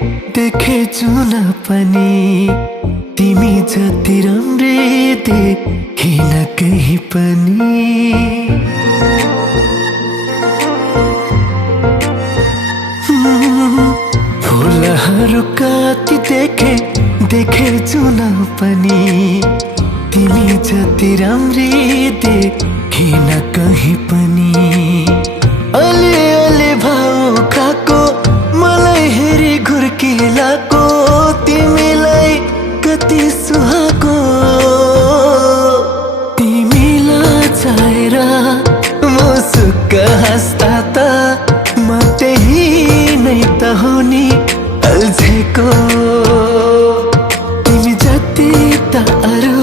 देखे जुन पनि तिमी जति राम्रै देखिन कहीँ पनि। फुलहरू कति देखे जुन पनि तिमी जति राम्रै देखिन कहीँ पनि। अलि भाउ खाको मलाई हेरी घुर्किलाको तिमीलाई कति सुहाको। तिमीलाई चाहेर मुसुक्क हाँस्दा त म त्यही नै त हो नि अल्झेको। तिमी जति त अरू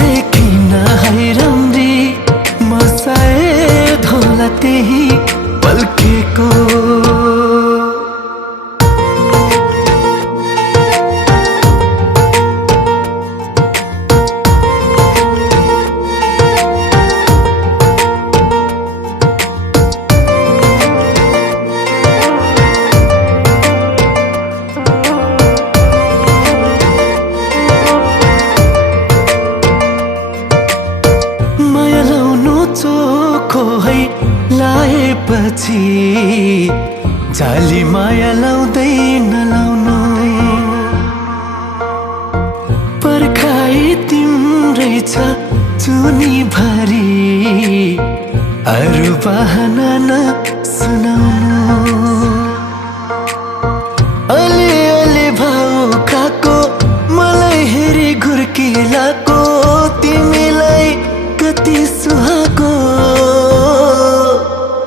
देखिन है राम्री म सायद होला त्यही पल्केको। चोखो है लाएपछि जाली माया लाउँदै नलाउनु। पर्खाइ तिम्रै छ जुनी भरी अरू बहाना नसुनाउनु। अलि भाउ खाको मलाई हेरी घुर्किलाको तिमीलाई कति सुहाको।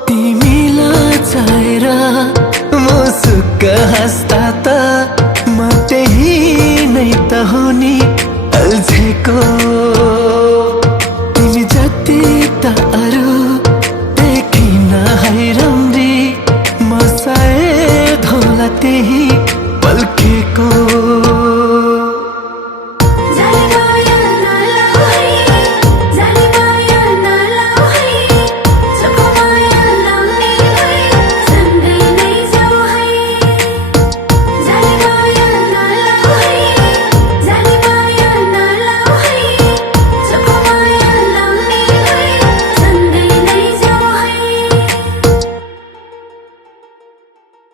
तिमीलाई चाहेर मुसुक्क हाँस्दा त म त्यही नै त हो नि अल्झेको। तिमी जति त अरू देखिन है राम्री म सायद होला त्यही पल्केको।